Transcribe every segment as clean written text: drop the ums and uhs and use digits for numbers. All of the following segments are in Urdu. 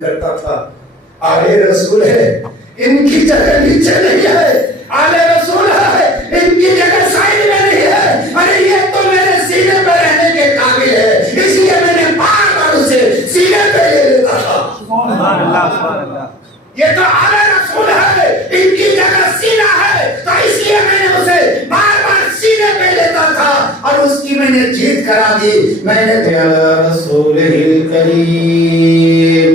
کرتا تھا. آلے رسول ہے ان کی جگہ نیچے نہیں ہے, آلے رسول ہے ان کی جگہ سائڈ میں نہیں ہے. ارے یہ تو میرے سینے پہ رہنے کے قابل ہے, اس لیے میں نے بار بار اسے سینے پہ لے لیتا تھا. سبحان اللہ, سبحان اللہ. یہ تو آلے رسول ہے, ان کی جگہ سینہ ہے, تو اس لیے میں نے اسے بار بار سینے پہ لیتا تھا اور اس کی میں نے جیت کرا دی. میں نے رسول کریم.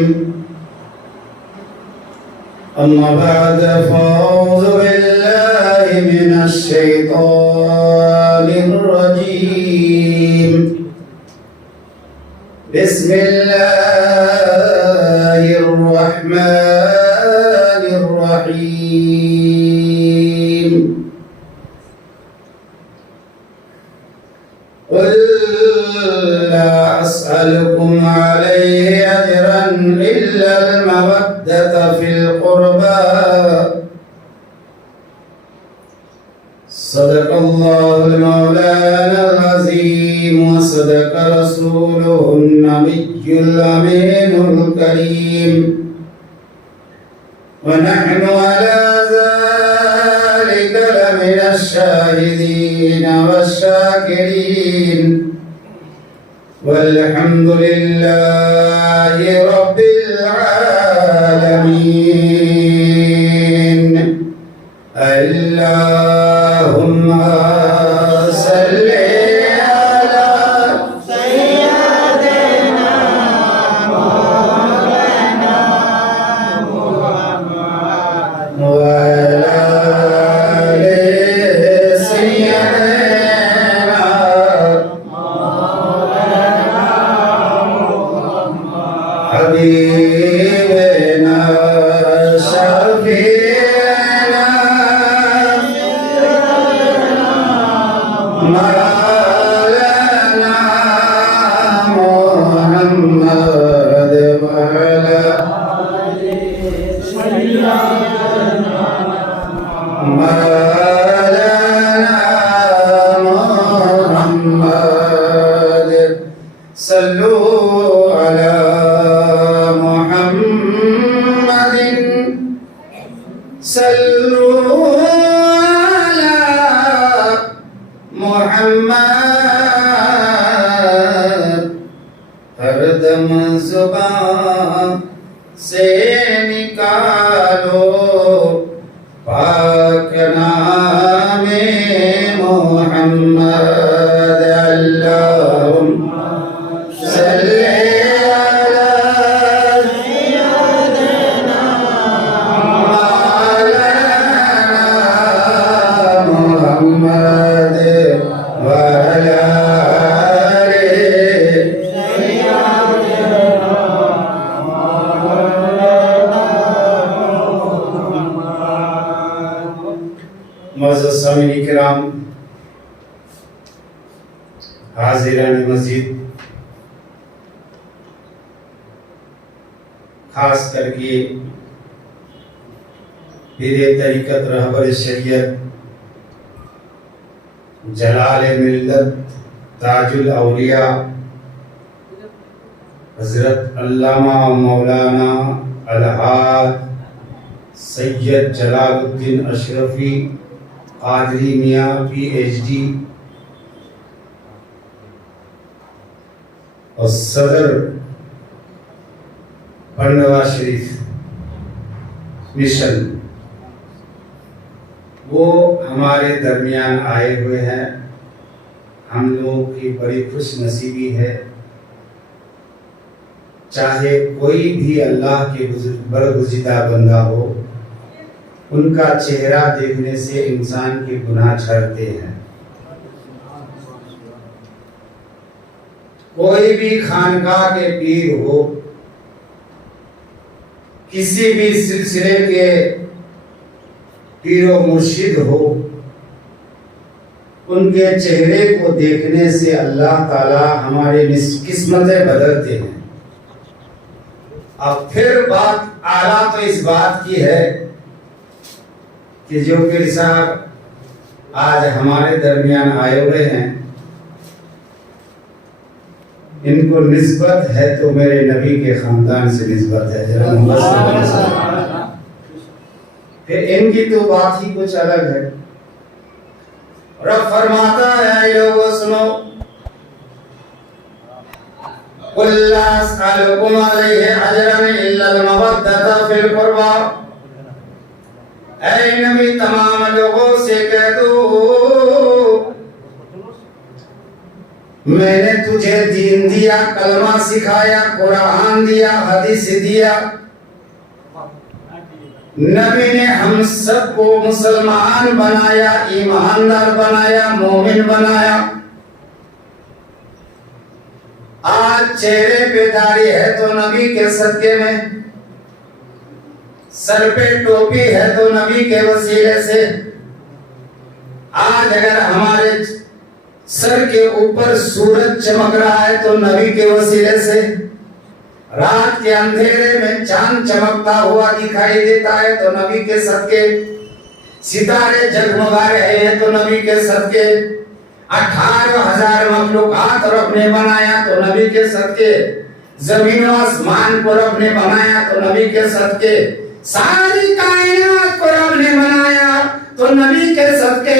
أما بعد فأعوذ بالله من الشيطان الرجيم. بسم الله الرحمن الرحيم. قل لا أسألكم عليه أجرا إلا المودة في القربى. صدق الله المولانا العظيم وصدق رسوله النبي الأمين الكريم. ونحن على ذلك لمن الشاهدين والشاكرين والحمد لله رب العالمين. اللهم صل على سيدنا مولانا محمد وعلى آل سيدنا مولانا محمد حبيبنا شفيعنا مولانا محمد وعلى آل سيدنا مولانا محمد. صلوا على محمد, صلوا على محمد. ہر دم زبان سے نکالو پاک نام محمد. اللہم صلی علی سیدنا مولانا محمد وعلی آل سیدنا مولانا محمد. معزز سامعین کرام, حاضران مسجد, خاص کر کے پیر طریقت رہبر شریعت جلال ملت تاج الاولیاء حضرت علامہ مولانا الحاج سید جلال الدین اشرفی قادری میاں PhD اور صدر بنڈوا شریف مشن, وہ ہمارے درمیان آئے ہوئے ہیں. ہم لوگوں کی بڑی خوش نصیبی ہے. چاہے کوئی بھی اللہ کے برگزیدہ بندہ ہو, ان کا چہرہ دیکھنے سے انسان کے گناہ جھڑتے ہیں. کوئی بھی خانقاہ کے پیر ہو, کسی بھی سلسلے کے پیر و مرشد ہو, ان کے چہرے کو دیکھنے سے اللہ تعالی ہماری قسمتیں بدلتے ہیں. اب پھر بات اعلیٰ تو اس بات کی ہے کہ جو پیر صاحب آج ہمارے درمیان آئے ہوئے ہیں, ان کو نسبت ہے تو میرے نبی کے خاندان سے نسبت ہے، محمد صلی اللہ علیہ وسلم۔ پھر ان کی تو بات ہی کچھ الگ ہے۔ رب فرماتا ہے اے لوگو سنو، قُلْ لَا أَسْأَلُكُمْ عَلَيْهِ أَجْرًا إِلَّا الْمَوَدَّةَ فِي الْقُرْبَى۔ اے نبی تمام لوگوں سے کہہ دو میں نے تجھے دین دیا، کلمہ سکھایا، قرآن دیا، حدیث دیا، نبی نے ہم سب کو مسلمان بنایا، ایماندار بنایا، مومن بنایا۔ آج چہرے پہ داڑھی ہے تو نبی کے صدقے میں، سر پہ ٹوپی ہے تو نبی کے وسیلے سے۔ آج اگر ہمارے سر کے اوپر سورج چمک رہا ہے تو نبی کے وسیلے سے۔ رات کے اندھیرے میں چاند چمکتا ہوا دکھائی دیتا ہے تو نبی کے صدقے۔ ستارے جگمگا رہے ہیں تو نبی کے صدقے۔ 18,000 مخلوقات رب نے بنایا تو نبی کے صدقے۔ زمین و آسمان کو رب نے بنایا تو نبی کے صدقے۔ ساری کائنات کو رب نے بنایا تو نبی کے صدقے۔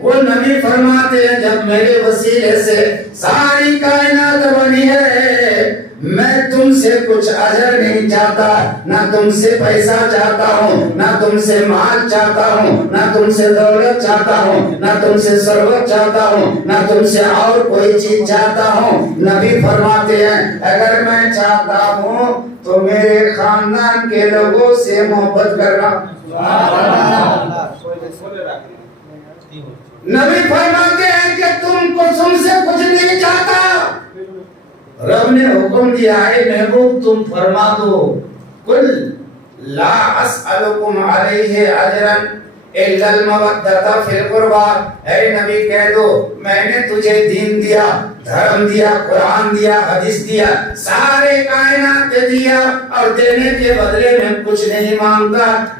وہ نبی فرماتے ہیں جب میرے وسیلے سے ساری کائنات بنی ہے، میں تم سے کچھ اجر نہیں چاہتا، نہ تم سے پیسہ چاہتا ہوں، نہ تم سے مال چاہتا ہوں، نہ تم سے دولت چاہتا ہوں، نہ تم سے ثروت چاہتا ہوں، نہ تم سے اور کوئی چیز چاہتا ہوں۔ نبی فرماتے ہیں اگر میں چاہتا ہوں تو میرے خاندان کے لوگوں سے محبت کرنا۔ نبی فرماتے ہیں کہ تم سے کچھ نہیں چاہتا۔ رب نے حکم دیا ہے محبوب تم فرما دو قل لا اسألکم علیہ اجرا الا المودۃ فی القربى۔ اے نبی کہہ دو میں نے تجھے دین دیا، دھرم دیا، قرآن دیا، حدیث دیا، سارے کائنات دیا، اور دینے کے بدلے میں کچھ نہیں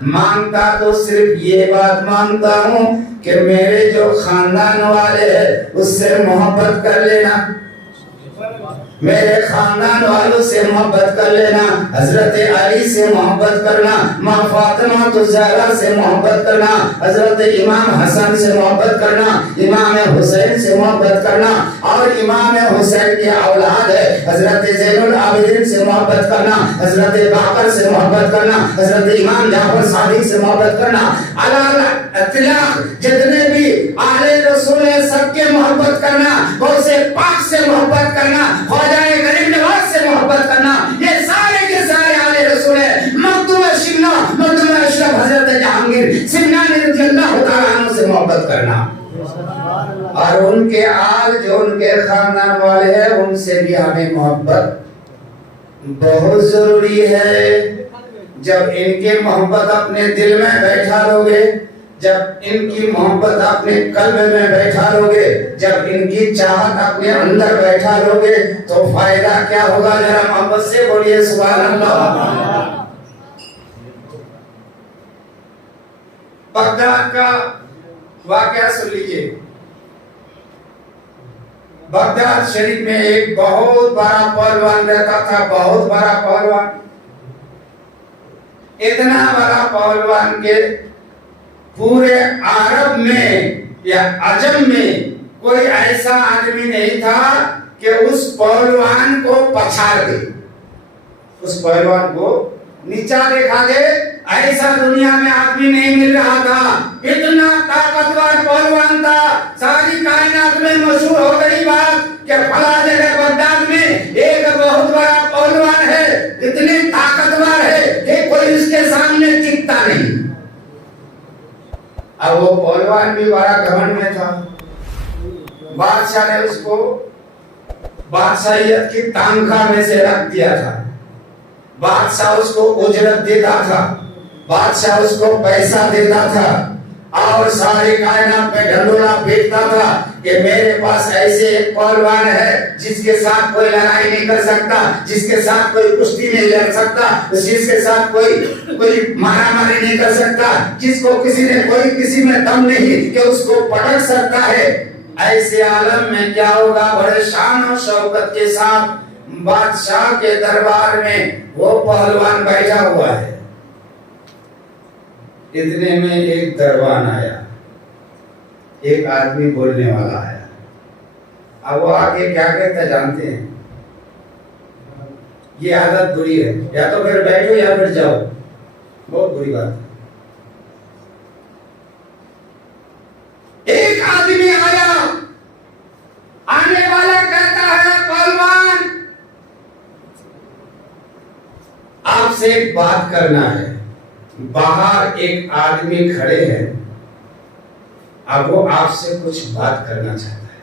مانگتا تو صرف یہ بات مانگتا ہوں کہ میرے جو خاندان والے ہیں اس سے محبت کر لینا، میرے خاندان والوں سے محبت کر لینا، حضرت علی سے محبت کرنا، ماں فاطمہ الزہرا سے محبت کرنا، حضرت امام حسن سے محبت کرنا، امام حسین سے محبت کرنا، اور امام حسین کی اولاد ہے حضرت زین العابدین سے محبت کرنا، حضرت باقر سے محبت کرنا، حضرت امام جعفر صادق سے محبت کرنا، اطلاق جتنے بھی آل رسول سب کے محبت کرنا، غوث پاک سے محبت کرنا، خواجہ غریب نواز سے محبت کرنا، یہ سارے کے سارے آل رسول ہیں۔ مخدوم شمنا، مخدوم اشرف حضرت جہانگیر سمنانی رضی اللہ تعالیٰ عنہ سے محبت کرنا، اور ان کے آل جو ان کے خاندان والے ہیں ان سے بھی ہمیں محبت بہت ضروری ہے۔ جب ان کے محبت اپنے دل میں بیٹھا لوگے، جب ان کی محبت اپنے قلب میں بیٹھا لوگے، جب ان کی چاہت اپنے اندر بیٹھا لوگے تو فائدہ کیا ہوگا؟ ذرا محبت سے بولیے سبحان اللہ۔ بغداد کا واقعہ سن لیجئے۔ بغداد شریف میں ایک بہت بڑا پہلوان رہتا تھا، بہت بڑا پہلوان، اتنا بڑا پہلوان کہ پورے عرب میں یا عجم میں کوئی ایسا آدمی نہیں تھا کہ اس پہلوان کو پچھاڑ دے، اس پہلوان کو نیچا دکھا دے، ایسا دنیا میں آدمی نہیں مل رہا تھا۔ اتنا طاقتور پہلوان تھا، ساری کائنات میں مشہور ہو گئی بات کہ فلاں جگہ بغداد میں ایک بہت بڑا پہلوان ہے، اتنی طاقتور ہے کہ کوئی اس کے سامنے ٹکتا نہیں۔ اب وہ پہلوان بھی بڑا گھمنڈ میں تھا، بادشاہ نے اس کو بادشاہیت کی تنخواہ میں سے رکھ دیا تھا، بادشاہ اس کو اجرت دیتا تھا، بادشاہ اس کو پیسہ دیتا تھا، اور ساری کائنات میں ڈھنڈورا پیٹتا تھا کہ میرے پاس ایسے ایک پہلوان ہے جس کے ساتھ کوئی لڑائی نہیں کر سکتا، جس کے ساتھ کوئی کشتی نہیں لڑ سکتا، جس کے ساتھ کوئی مارا ماری نہیں کر سکتا، جس کو کسی نے کوئی کسی میں دم نہیں کہ اس کو پٹک سکتا ہے۔ ایسے عالم میں کیا ہوگا؟ بڑے شان و شوکت کے ساتھ بادشاہ کے دربار میں وہ پہلوان بیٹھا ہوا ہے. اتنے میں ایک دربان آیا، ایک آدمی بولنے والا آیا. اب وہ آگے کیا کہتا جانتے ہیں؟ یہ عادت بری ہے، یا تو پھر بیٹھو یا پھر جاؤ. بہت بری بات ہے. ایک آدمی آیا، آنے والا کہتا ہے پہلوان آپ سے ایک بات کرنا ہے. باہر ایک آدمی کھڑے ہیں، اب وہ آپ سے کچھ بات کرنا چاہتا ہے.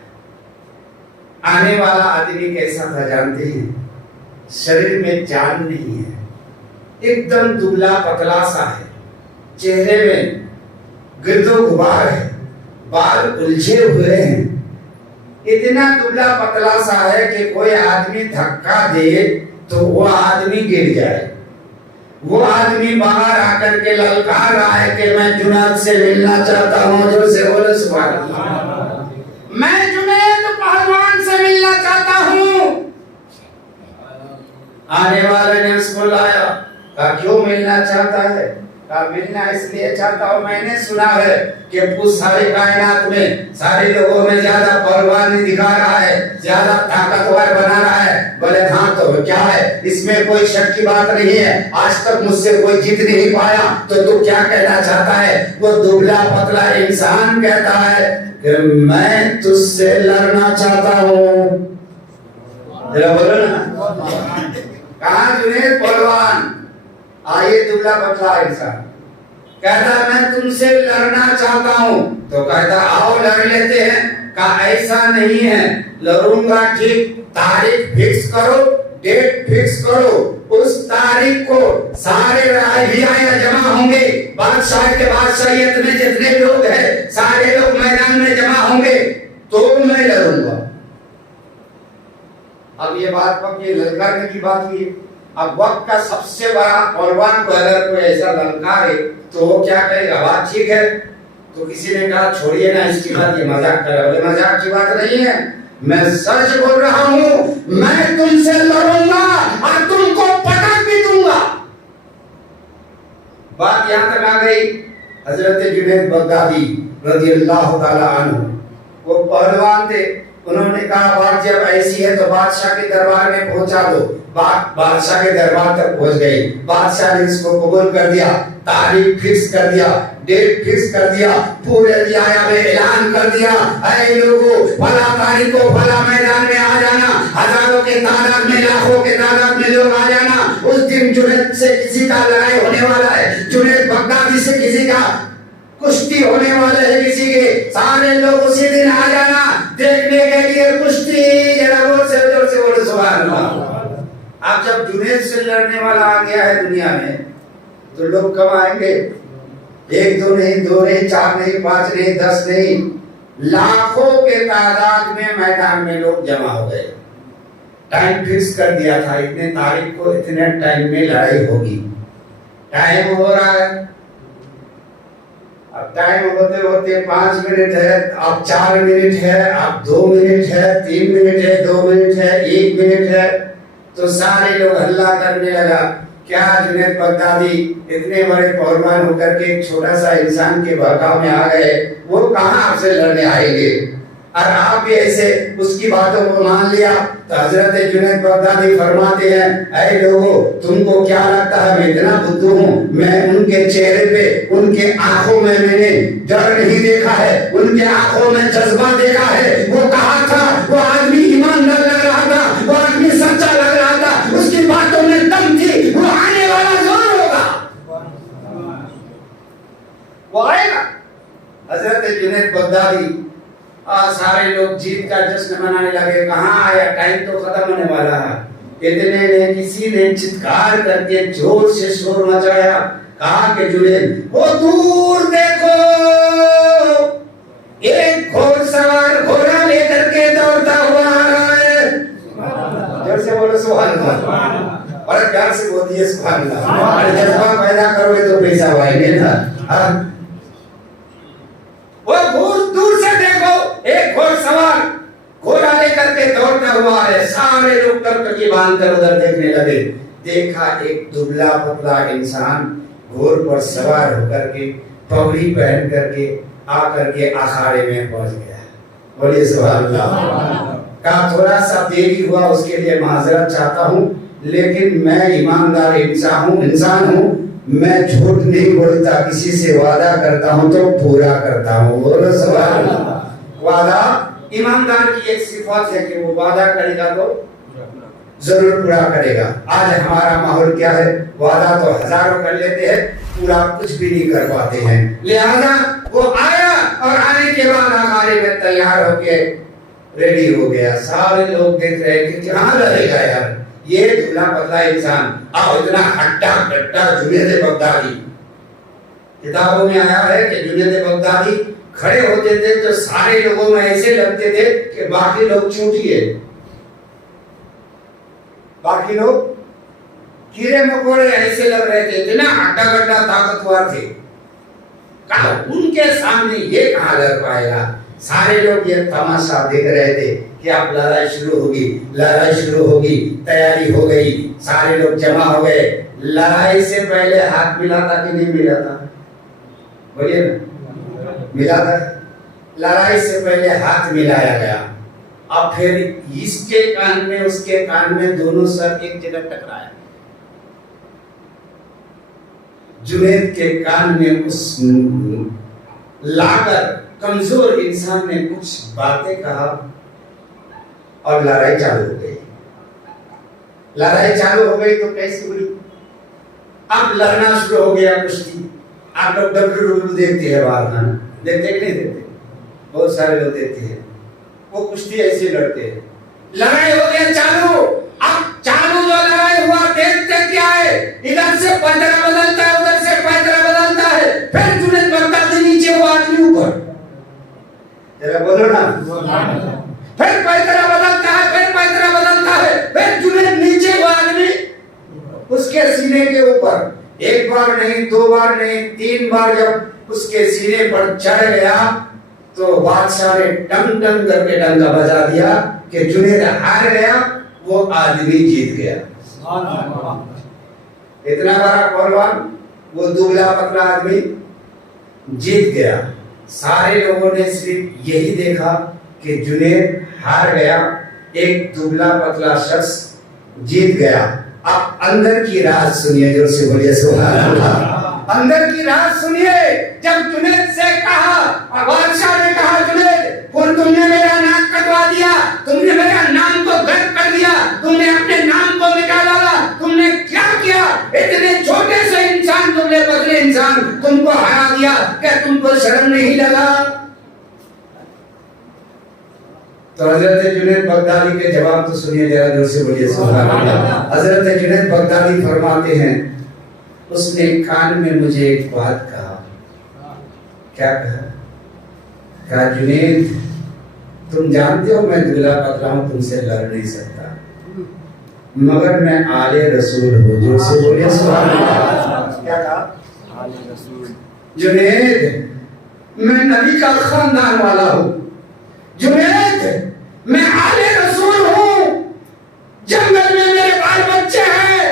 آنے والا آدمی کیسا تھا جانتے ہیں؟ شریر میں جان نہیں ہے، ایک دم دبلا پتلا سا ہے، چہرے میں گرد و غبار ہے، بال الجھے ہوئے ہیں. اتنا دبلا پتلا سا ہے کہ کوئی آدمی دھکا دے تو وہ آدمی گر جائے. وہ آدمی باہر آ کر کے للکار رہا ہے کہ میں جنید سے ملنا چاہتا ہوں. جو سے بولے سبحان اللہ. میں جنید پہلوان سے ملنا چاہتا ہوں. آنے والے نے اس کو لایا، کہا کیوں ملنا چاہتا ہے؟ کہا ملنا اس لیے چاہتا ہوں، میں نے سنا ہے کہ اس ساری کائنات میں سارے لوگوں میں زیادہ پہلوانی دکھا رہا ہے، زیادہ طاقتور بنا رہا ہے. بولے ہاں تو کیا ہے، اس میں کوئی شک کی بات نہیں ہے. آج تک مجھ سے کوئی جیت نہیں پایا، تو کیا کہنا چاہتا ہے؟ وہ دبلا پتلا انسان کہتا ہے کہ میں تجھ سے لڑنا چاہتا ہوں. بولو نا، کہاں جنید پہلوان؟ آئیے دبلا پتلا انسان کہتا میں تم سے لڑنا چاہتا ہوں. تو کہتا آؤ لڑ لیتے ہیں. کہا ایسا نہیں ہے، لڑوں گا ٹھیک، تاریخ فکس کرو، ڈیٹ فکس کرو. اس تاریخ کو سارے راہبیاں جمع ہوں گے، بادشاہ کے بادشاہیت میں جتنے لوگ ہیں سارے لوگ میدان میں جمع ہوں گے، تو میں لڑوں گا. اب یہ بات پکی للکارنے کی بات ہوئی. اب وقت کا سب سے بڑا پہلوان کو اگر کوئی ایسا للکارے تو وہ کیا کہے گا؟ بات ٹھیک ہے. تو کسی نے کہا چھوڑیے نا اس کی بات، یہ مذاق کر رہا ہے. بولے مذاق کی بات نہیں ہے، میں سچ بول رہا ہوں. میں تم سے لڑوں گا اور تم کو پٹک بھی دوں گا. بات یہاں تک آ گئی. حضرت جنید بغدادی رضی اللہ تعالی عنہ وہ پہلوان تھے. انہوں نے کہا بات جب ایسی ہے تو بادشاہ کے دربار میں پہنچا دو. بات بادشاہ کے دربار تک پہنچ گئی. بادشاہ نے اس کو قبول کر دیا، تاریخ فکس کر دیا، ڈیٹ فکس کر دیا، پورے رعایا میں اعلان کر دیا اے لوگوں فلاں تاریخ کو فلاں میدان میں آ جانا. ہزاروں کے تعداد میں، لاکھوں کے تعداد میں لوگ آ جانا. اس دن جنید سے کسی کا لڑائی ہونے والا ہے، جنید بغدادی سے کسی کا کشتی ہونے والے ہیں کسی کے. سارے لوگ اسی دن آ جانا دیکھنے کے لیے کشتی. جناب سے جوڑ سے بولے سبحان اللہ. اب جب جنید سے لڑنے والا آ گیا ہے دنیا میں تو لوگ کم آئیں گے. ایک دو نہیں، دو نہیں، چار نہیں، پانچ نہیں، 10 نہیں، لاکھوں کے تعداد میں میدان میں لوگ جمع ہو گئے. ٹائم فکس کر دیا تھا، اتنے تاریخ کو اتنے ٹائم میں لڑائی ہوگی. ٹائم ہو رہا ہے. اب ٹائم ہوتے ہوتے 5 منٹ ہے، اب 4 منٹ ہے، اب 2 منٹ ہے، 3 منٹ ہے، 2 منٹ ہے، 1 منٹ ہے. تو سارے لوگ ہلہ کرنے لگا کیا جنید بغدادی اتنے بڑے پہلوان ہو کر کے ایک چھوٹا سا انسان کے بہکاؤ میں آ گئے، وہ کہاں آپ سے لڑنے آئیں گے؟ اور آپ بھی ایسے اس کی باتوں کو مان لیا. تو حضرت جنید بغدادی فرماتے ہیں اے لوگو تم کو کیا لگتا ہے میں اتنا بدھو ہوں؟ میں ان کے چہرے پہ، ان کے آنکھوں میں نے ڈر نہیں دیکھا ہے، ان کے آنکھوں میں جذبہ دیکھا ہے. وہ کہا تھا، وہ آدمی ایماندار لگ رہا تھا، وہ آدمی سچا لگ رہا تھا، اس کی باتوں میں دم تھی. وہ آنے والا ضرور ہوگا، وہ آئے گا. حضرت جنید بغدادی سارے لوگ جیت کا جشن منانے لگے. کہاں آیا، ٹائم تو ختم ہونے والا ہے. اتنے نے کسی نے چتکار کر کے زور سے شور مچایا، کہا کہ جنید وہ دور دیکھو، ایک گھوڑ سوار گھوڑا لے کر کے دوڑتا ہوا آ رہا ہے. جب سے بولو سبحان اللہ، اور پیار سے بولیے سبحان اللہ. اور جذبہ پیدا کرو گے تو پیسہ آئے گا. وہ دور سے دیکھو ایک گھوڑ سوار گھوڑا لے کر کے دوڑتا ہوا ہے. سارے لوگ ٹکٹکی باندھ کر ادھر دیکھنے لگے. دیکھا ایک دبلا پتلا انسان گھوڑ پر سوار ہو کر کے پگڑی پہن کر کے آ کر کے اکھاڑے میں پہنچ گیا. بولیے سبحان اللہ. کہا تھوڑا سا دیری ہوا اس کے لیے معذرت چاہتا ہوں, لیکن میں ایماندار انسان ہوں, میں جھوٹ نہیں بولتا, کسی سے وعدہ کرتا ہوں تو پورا کرتا ہوں. بولو سبحان اللہ. وعدہ ایماندار کی ایک صفت ہے کہ وہ وعدہ کرے گا تو ضرور پورا کرے گا. آج ہمارا ماحول کیا ہے, وعدہ تو ہزاروں کر لیتے ہیں, پورا کچھ بھی نہیں کر پاتے ہیں. لہذا وہ آیا اور آنے کے بعد ہمارے میں تیار ہو کے ریڈی ہو گیا. سارے لوگ دیکھ رہے کہ کہاں رہے گا یار یہ دبلا پتلا انسان, اور اتنا ہٹا کٹا جنید بغدادی. کتابوں میں آیا ہے کہ جنید بغدادی کھڑے ہوتے تھے تو سارے لوگوں میں ایسے لگتے تھے کہ باقی لوگ چونٹیے, باقی لوگ کیڑے مکوڑے ایسے لگ رہے تھے, اتنا ہٹا کٹا طاقتور تھے. کہا ان کے سامنے یہ کہاں لڑ پائے گا. سارے لوگ یہ تماشا دیکھ رہے تھے کہ اب لڑائی شروع ہوگی. تیاری ہو گئی, سارے لوگ جمع ہو گئے. لڑائی سے پہلے ہاتھ ملا تھا کہ نہیں ملا تھا؟ بولیے نا, ملا تھا. لڑائی سے پہلے ہاتھ ملایا گیا. اب پھر اس کے کان میں اس کے کان میں دونوں سر ایک جگہ ٹکرایا. جنید کے کان میں اس لاغر کمزور انسان نے کچھ باتیں کہا اور لڑائی چالو ہو گئی. لڑائی چالو ہو گئی تو کیسے ہوئی؟ اب لڑنا شروع ہو گیا کشتی. آپ لوگ WWE دیکھتے ہیں باہر کھانا, دیکھتے کہ نہیں دیکھتے؟ بہت سارے لوگ دیکھتے ہیں. وہ کشتی ایسے لڑتے ہیں. لڑائی ہو گیا چالو. اب چالو جو لڑائی ہوا دیکھتے کیا ہے, ادھر سے پنجرا بدلتا ہے, ادھر سے پنجرا بدلتا ہے. پھر جنید بغدادی نیچے, وہ آدمی اوپر. ذرا بولو نا. پھر پنجرا بدلتا ہے, پھر پنجرا بدلتا ہے, پھر جنید نیچے, وہ آدمی اس کے سینے کے اوپر. ایک بار نہیں, دو بار نہیں, 3 بار جب اس کے سینے پر چڑھ گیا تو بادشاہ نے ٹنگ ٹنگ کر کے ڈنکا بجا دیا کہ جنید ہار گیا, وہ آدمی جیت گیا. اتنا بڑا پہلوان, وہ دبلا پتلا آدمی جیت گیا. سارے لوگوں نے صرف یہی دیکھا کہ جنید ہار گیا, ایک دبلا پتلا شخص جیت گیا. اب اندر کی راز سنیے, جو سے بولیے سبحان اللہ. اندر کی راز سنیے. جب جنید سے کہا, اور بادشاہ نے کہا جنید تم نے میرا ناک کٹوا دیا, تم نے میرا نام کو غرق کر دیا, تم نے اپنے نام کو مٹا ڈالا, تم نے کیا کیا؟ اتنے چھوٹے سے انسان, دبلے پتلے انسان, تم کو ہرا دیا, کیا تم کو شرم نہیں لگا؟ تو حضرت جنید بغدادی کے جواب تو سنیے ذرا, جور سے بولیے سبحان اللہ. حضرت جنید بغدادی فرماتے ہیں اس نے کان میں مجھے ایک بات کہا. کیا کہا؟ کہا جنید تم جانتے ہو میں دبلا پتلا ہوں, تم سے لڑ نہیں سکتا, مگر میں آل رسول ہوں. جور سے بولیے سبحان اللہ. کیا کہا؟ آل رسول. جنید میں نبی کا خاندان والا ہوں. جنید میں آل رسول ہوں. جنگل میں میرے بال بچے ہیں,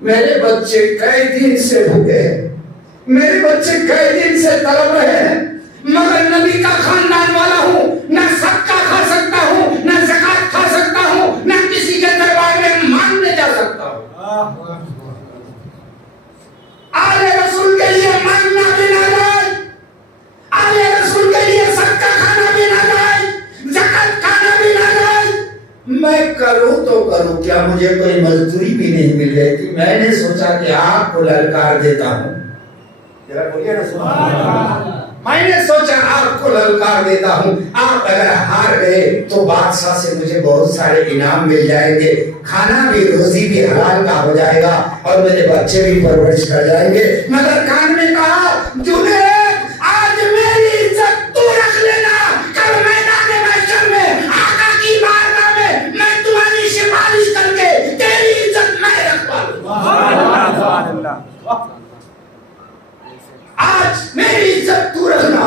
میرے بچے کئی دن سے بھوکے ہیں, میرے بچے کئی دن سے تڑپ رہے ہیں, مگر نبی کا خاندان والا ہوں. نہ صدقہ کھا سکتا ہوں, نہ زکات کھا سکتا ہوں, نہ کسی کے دربار میں مانگنے جا سکتا ہوں. آل رسول کے لیے مانگنا بھی ناجائز, آل رسول کے لیے صدقہ کھانا بھی ناجائز, زکات کھانا بھی ناجائز. میں کروں تو کروں کیا, مجھے کوئی مزدوری بھی نہیں مل رہی تھی. میں نے سوچا کہ آپ کو للکار دیتا ہوں. ذرا بولیے نا سبحان اللہ. میں نے سوچا آپ کو للکار دیتا ہوں, آپ اگر ہار گئے تو بادشاہ سے مجھے بہت سارے انعام مل جائیں گے, کھانا بھی روزی بھی حلال کا ہو جائے گا, اور میرے بچے بھی پرورش کر جائیں گے. مگر کان نے کہا جنید آج میری عزت تو رکھ لینا, کل میدان محشر میں آقا کی بارگاہ میں میں تمہاری سفارش کر کے تیری عزت میں رکھوا لوں. آج میری عزت تو رکھنا,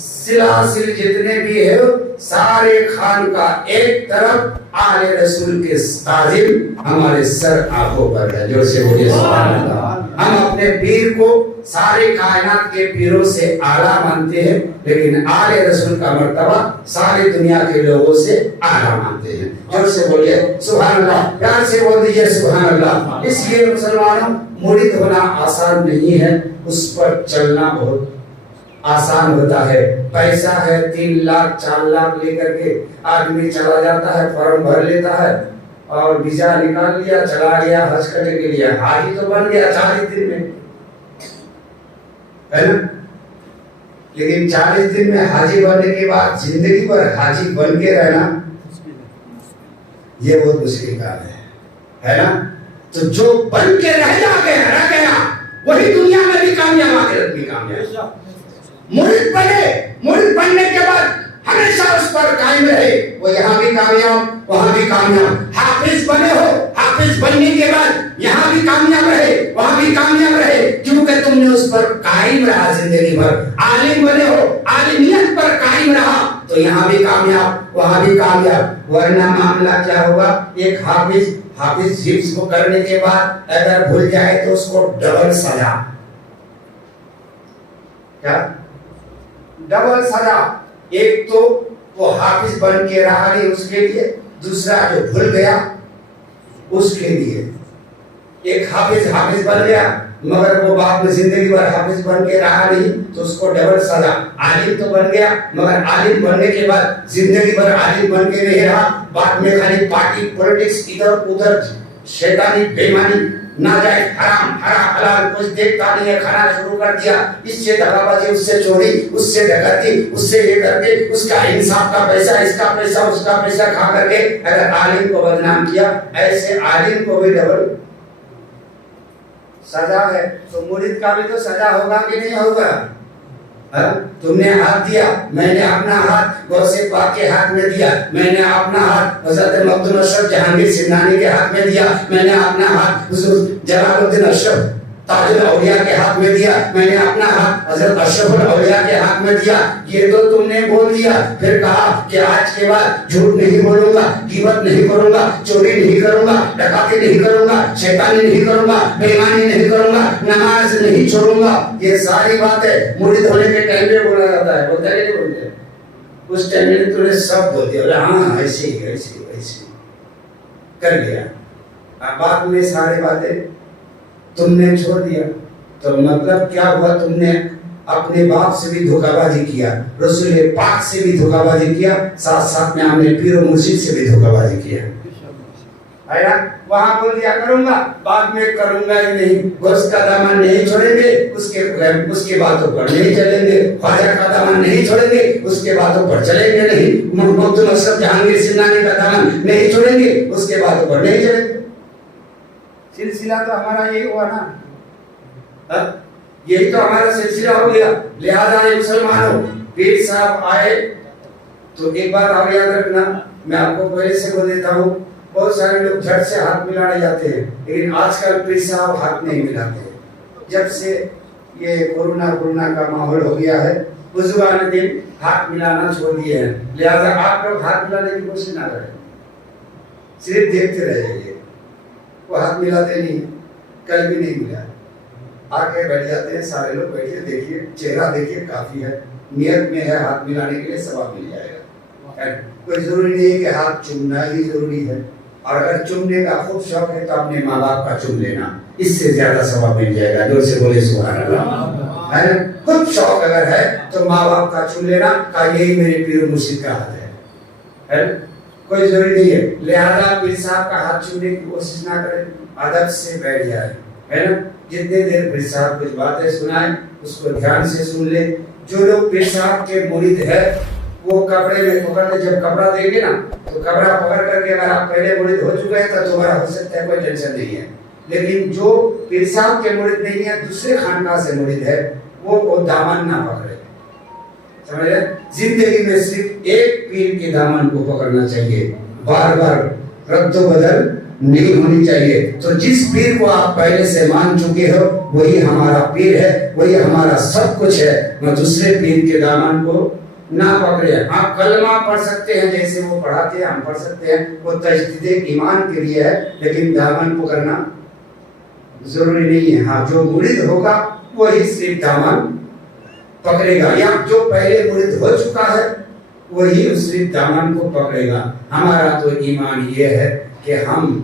سلاسل جتنے بھی ہے سارے خان کا ایک طرف آل رسول کے تعظیم ہمارے سر آنکھوں پر ہے. جو سے بولیے سبحان اللہ. ہم اپنے پیر کو سارے کائنات کے پیروں سے اعلیٰ مانتے ہیں لیکن آل رسول کا مرتبہ ساری دنیا کے لوگوں سے اعلیٰ مانتے ہیں. جو سے بولیے سبحان اللہ. پیار سے بول دیجیے سبحان اللہ. اس لیے مسلمانوں مرید ہونا آسان نہیں ہے, اس پر چلنا بہت آسان ہوتا ہے. پیسہ ہے 3 لاکھ 4 لاکھ لے کر کے آدمی چلا جاتا ہے, فارم بھر لیتا ہے اور ویزا نکال لیا, چلا گیا حج کرنے کے لیے. حاجی تو بن گیا 40 دن میں, ہے نا. لیکن 40 دن میں حاجی بننے کے بعد زندگی پر حاجی بن کے رہنا یہ بہت مشکل کام ہے نا. تو جو بن کے رہ گیا وہی دنیا میں بھی کامیاب, آخرت بھی کامیاب. مرید بننے کے بعد ہمیشہ اس پر قائم رہے, وہ یہاں بھی کامیاب وہاں بھی کامیاب. حافظ بنے ہو, حافظ بننے کے بعد یہاں بھی کامیاب رہے وہاں بھی کامیاب رہے, کیونکہ تم نے اس پر قائم رہا زندگی بھر. عالم بنے ہو, عالمیت پر قائم رہا تو یہاں بھی کامیاب وہاں بھی کامیاب. ورنہ معاملہ کیا ہوگا, ایک حافظ حفظ کو کرنے کے بعد اگر بھول جائے تو اس کو ڈبل سزا. کیا ڈبل سزا؟ ایک تو وہ حافظ بن کے رہا نہیں اس کے لیے, دوسرا جو بھول گیا اس کے لیے. ایک حافظ بن گیا مگر وہ بعد میں زندگی بھر حافظ بن کے رہا نہیں تو اس کو ڈبل سزا. عالم تو بن گیا مگر عالم بننے کے بعد زندگی بھر عالم بن کے نہیں رہا, بعد میں خالی پارٹی پولیٹکس ادھر ادھر شیطانی بےمانی ناجائز حرام حلال کچھ دیکھتا نہیں ہے, کھانا شروع کر دیا. اس سے دغا بازی, اس سے چوری, اس سے ڈکیتی, اس سے یہ کر کے اس کا انصاف کا پیسہ, اس کا پیسہ, اس کا پیسہ کھا کر کے اگر عالم کو بدنام کیا, ایسے عالم کو بھی ڈبل سزا ہے. تو مرید کا بھی تو سزا ہوگا کہ نہیں ہوگا؟ تم نے ہاتھ دیا, میں نے اپنا ہاتھ غوث پاک کے ہاتھ میں دیا, میں نے اپنا ہاتھ حضرت مخدوم اشرف جہانگیر سمنانی کے ہاتھ میں دیا, میں نے اپنا ہاتھ حضور جلال الدین اشرف تاج الاولیاء کے ہاتھ میں دیا, میں نے اپنا ہاتھ حضرت اشرف الاولیاء کے ہاتھ میں دیا. یہ تو تم نے بول دیا, پھر کہا کہ آج کے بعد جھوٹ نہیں بولوں گا, غیبت نہیں کروں گا, چوری نہیں کروں گا, ڈکیتی نہیں کروں گا, شیطانی نہیں کروں گا, بےایمانی نہیں کروں گا, نماز نہیں چھوڑوں گا. یہ ساری باتیں مرید ہونے کے ٹائم پہ بولا جاتا ہے, بولتا ہے نہیں بولتے؟ اس ٹائم میں تو نے سب بول دیا, ہاں ایسے ہی کر لیا. بعد میں ساری باتیں تم نے چھوڑ دیا تو مطلب کیا ہوا؟ تم نے اپنے باپ سے بھی دھوکہ بازی کیا, رسول پاک سے بھی دھوکہ بازی کیا, ساتھ ساتھ میں ہم نے پیر و مرشد سے بھی دھوکہ بازی کیا. وہاں بول دیا کروں گا, بعد میں کروں گا ہی نہیں. غوث کا دامن نہیں چھوڑیں گے, اس کے باتوں پر نہیں چلیں گے. خواجہ کا دامن نہیں چھوڑیں گے, اس کے باتوں پر چلیں گے نہیں. مخدوم اشرف جہانگیر سمنانی کا دامن نہیں چھوڑیں گے, اس کے باتوں پر نہیں چلیں گے. سلسلہ تو ہمارا یہی ہوا نا, یہی تو ہمارا سلسلہ ہو گیا. لہذا مسلمانوں, پیر صاحب آئے تو ایک بات اور یاد رکھنا, میں آپ کو پہلے سے بول دیتا ہوں, بہت سارے لوگ جھٹ سے ہاتھ ملانے جاتے ہیں لیکن آج کل پیر صاحب ہاتھ نہیں ملاتے. جب سے یہ کورونا کا ماحول ہو گیا ہے, بزرگان دین ہاتھ ملانا چھوڑ دیے ہیں. لہذا آپ لوگ ہاتھ ملانے کی کوشش نہ کریں, صرف دیکھتے رہ جائیے. وہ ہاتھ ملاتے نہیں, کل بھی نہیں ملا, آ کے بیٹھ جاتے ہیں. سارے لوگ بیٹھے, دیکھیے چہرہ دیکھیے, کافی ہے. نیت میں ہے ہاتھ ملانے کے لیے, ثواب مل جائے گا. کوئی ضروری نہیں ہے کہ ہاتھ چومنا ہی ضروری ہے, اور اگر چومنے کا خوب شوق ہے تو اپنے ماں باپ کا چوم لینا, اس سے زیادہ ثواب مل جائے گا. جور سے بولے سبحان اللہ. خوب شوق اگر ہے تو ماں باپ کا چوم لینا, کا یہی میرے پیر و مرشد کا ہاتھ ہے. کوئی ضروری نہیں ہے. لہذا پیر صاحب کا ہاتھ چومنے کی کوشش نہ کریں, ادب سے بیٹھ جائے, ہے نا. جتنے دیر پیر صاحب کچھ باتیں سنائیں اس کو دھیان سے سن لیں. جو لوگ پیر صاحب کے مرید ہے وہ کپڑے میں پکڑ لے, جب کپڑا دیں گے نا تو کپڑا پکڑ کر کے اگر آپ پہلے مرید ہو چکے ہیں تو دوبارہ ہو سکتا ہے, کوئی ٹینشن نہیں ہے. لیکن جو پیر صاحب کے مرید نہیں ہے, دوسرے خانقاہ سے مرید ہے, وہ دامن نہ پکڑے. سمجھ رہے؟ زندگی میں صرف ایک پیر کے دامن کو پکڑنا چاہیے, بار بار رد و بدل نہیں ہونی چاہیے. تو جس پیر کو آپ پہلے سے مان چکے ہو وہی ہمارا پیر ہے, وہی ہمارا سب کچھ ہے. میں دوسرے پیر کے دامن کو نہ پکڑے. آپ کلمہ پڑھ سکتے ہیں جیسے وہ پڑھاتے ہیں, ہم پڑھ سکتے ہیں, وہ تجدید ایمان کے لیے ہے, لیکن دامن پکڑنا ضروری نہیں ہے. ہاں جو مرید ہوگا وہی صرف دامن پکڑے گا, یا جو پہلے مرید ہو چکا ہے وہی صرف دامن کو پکڑے گا. ہمارا تو ایمان یہ ہے کہ ہم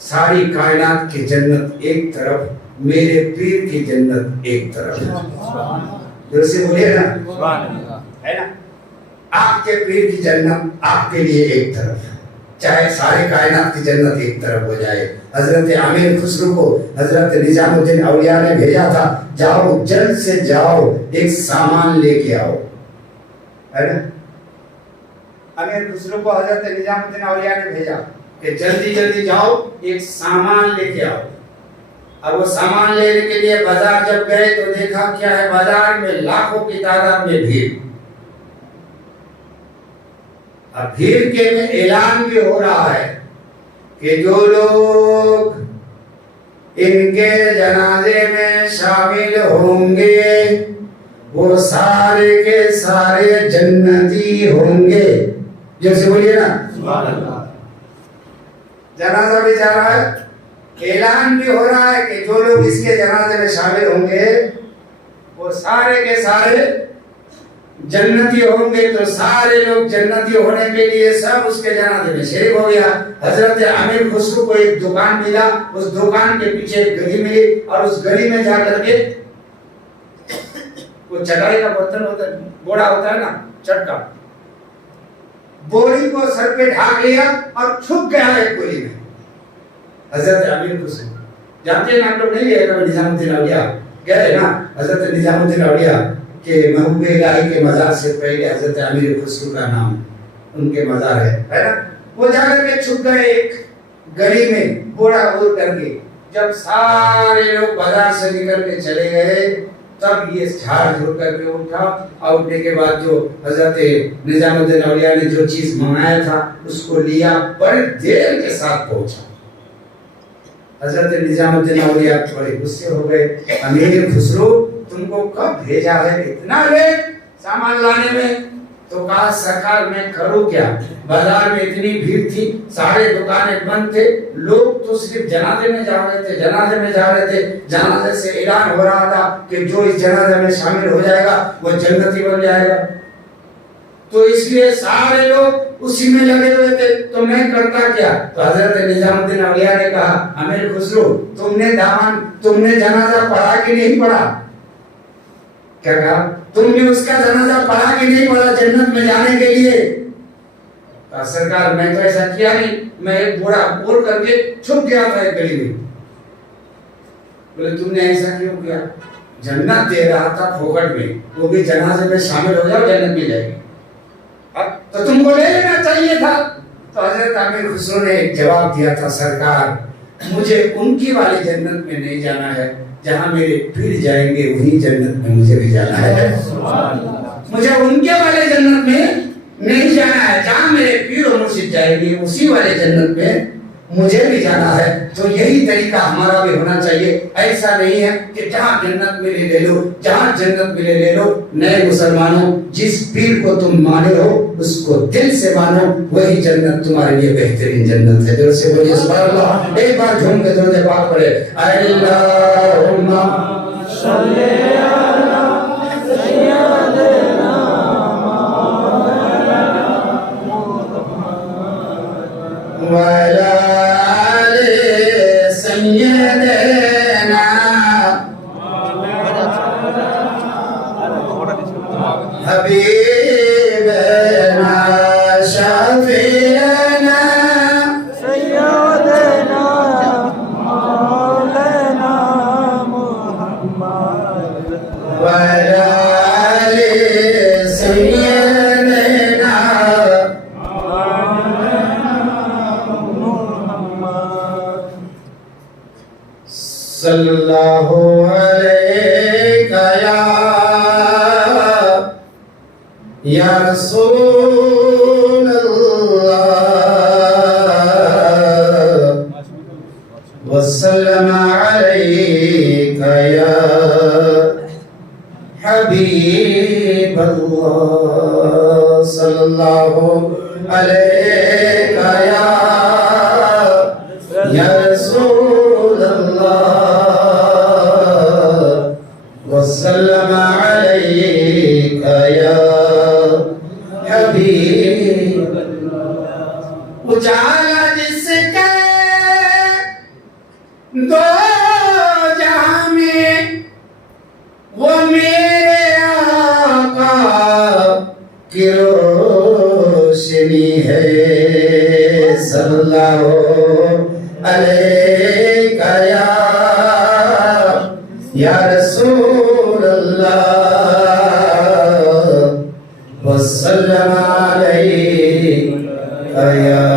ساری کائنات کی جنت ایک طرف, میرے پیر کی جنت ایک طرف. جیسے بولے نا ہے نا, آپ کے پیر کی جنت آپ کے لیے ایک طرف, چاہے ساری کائنات کی جنت ایک طرف ہو جائے. حضرت امیر خسرو کو حضرت نظام الدین اولیاء نے بھیجا تھا, جاؤ جلد سے جاؤ ایک سامان لے کے آؤ, ہے نا. امیر خسرو کو حضرت نظام الدین اولیاء نے بھیجا کہ جلدی جلدی جاؤ ایک سامان لے کے آؤ. اب وہ سامان لینے کے لیے بازار جب گئے تو دیکھا کیا ہے, بازار میں لاکھوں کی تعداد میں بھیڑ. اب بھیڑ کے میں اعلان بھی ہو رہا ہے کہ جو لوگ ان کے جنازے میں شامل ہوں گے وہ سارے کے سارے جنتی ہوں گے. جیسے بولیے نا سبحان اللہ. جنازہ بھی جا رہا ہے, اعلان بھی ہو رہا ہے کہ جو لوگ اس کے جنازے میں شامل ہوں گے وہ سارے کے سارے جنتی ہوں گے. تو سارے لوگ جنتی ہونے کے لیے سب اس کے جنازے میں شریک ہو گیا. حضرت امیر خسرو کو ایک دکان ملا, اس دکان کے پیچھے ایک گلی ملی, اور اس گلی میں جا کر کے وہ چٹائی کا برتن ہوتا ہے, بوڑا ہوتا ہے نا, چٹکا, بوری کو سر پہ ڈھانک لیا اور چھپ گیا ایک گلی میں. حضرت امیر خسرو جانتے ہیں آپ لوگ نہیں گئے کبھی نظام الدین اولیاء گئے نا, حضرت نظام الدین اولیاء کہ محبوب الہی کے مزار سے پہلے حضرت امیر خسرو کا نام ان کے مزار ہے نا. وہ جا کر کے چھپ گئے ایک گلی میں بوڑا بول کر کے. جب سارے لوگ بازار سے نکل کے چلے گئے تب یہ جھاڑ جھوڑ کر کے اٹھا, اور اٹھنے کے بعد جو حضرت نظام الدین اولیاء نے جو چیز منگایا تھا اس کو لیا, بڑے دیر کے ساتھ پہنچا. حضرت نظام الدین اولیاء بڑے غصے ہو گئے, امیر خسرو تم کو کب بھیجا ہے اتنا لیٹ سامان لانے میں؟ تو کہا سرکار میں کروں کیا, بازار میں اتنی بھیڑ تھی, سارے دکانیں بند تھے, لوگ تو صرف جنازے میں جا رہے تھے, جنازے میں جا رہے تھے. جنازے سے اعلان ہو رہا تھا کہ جو اس جنازے میں شامل ہو جائے گا وہ جنتی بن جائے گا. تو اس لیے سارے لوگ اسی میں لگے ہوئے تھے. تو میں کرتا کیا؟ تو حضرت نظام الدین اولیاء نے کہا امیر خسرو تم نے جنازہ پڑھا کہ نہیں پڑھا؟ کیا کہا؟ تم نے اس کا جنازہ پڑھا کہ نہیں پڑھا جنت میں جانے کے لیے؟ کہا سرکار میں تو ایسا کیا نہیں, میں ایک بوڑھا بول کر کے چھپ گیا تھا ایک گلی میں. بولے تم نے ایسا کیوں کیا؟ جنت دے رہا تھا پھوکٹ میں, وہ بھی جنازے میں شامل ہو جاؤ جنت مل جائے گی, تو تم کو لے لینا چاہیے تھا. تو حضرت امیر خسرو نے ایک جواب دیا تھا, سرکار مجھے ان کی والی جنت میں نہیں جانا ہے جہاں میرے پیر جائیں گے وہی جنت میں مجھے بھی جانا ہے. مجھے ان کے والے جنت میں نہیں جانا ہے, جہاں میرے پیر و مرشد جائیں گے اسی والے جنت میں مجھے بھی جانا ہے. تو یہی طریقہ ہمارا بھی ہونا چاہیے. ایسا نہیں ہے کہ جہاں جنت ملے لے لو, جہاں جنت ملے لے لو. نئے مسلمانوں, جس پیر کو تم مانے ہو اس کو دل سے مانو, وہی جنت تمہارے لیے بہترین جنت ہے. دل سے بولیے سبحان اللہ. ایک بار جھوم کے درود پاک پڑھے, اللہم صلی علی سیدنا وعلی آل سیدنا حبیبنا شفیعنا سیدنا مولانا محمد وعلی آل سیدنا صلی اللہ علیہ یا رسول اللہ وسلم عليك يا حبيب الله صلى الله عليك يا رسول الله وسلم عليك يا حبيب اجالا جس کے دو جہاں میں وہ میرے آقا کی روشنی ہے صلی اللہ علیہ یا رسول اللہ وسلم علیہ یا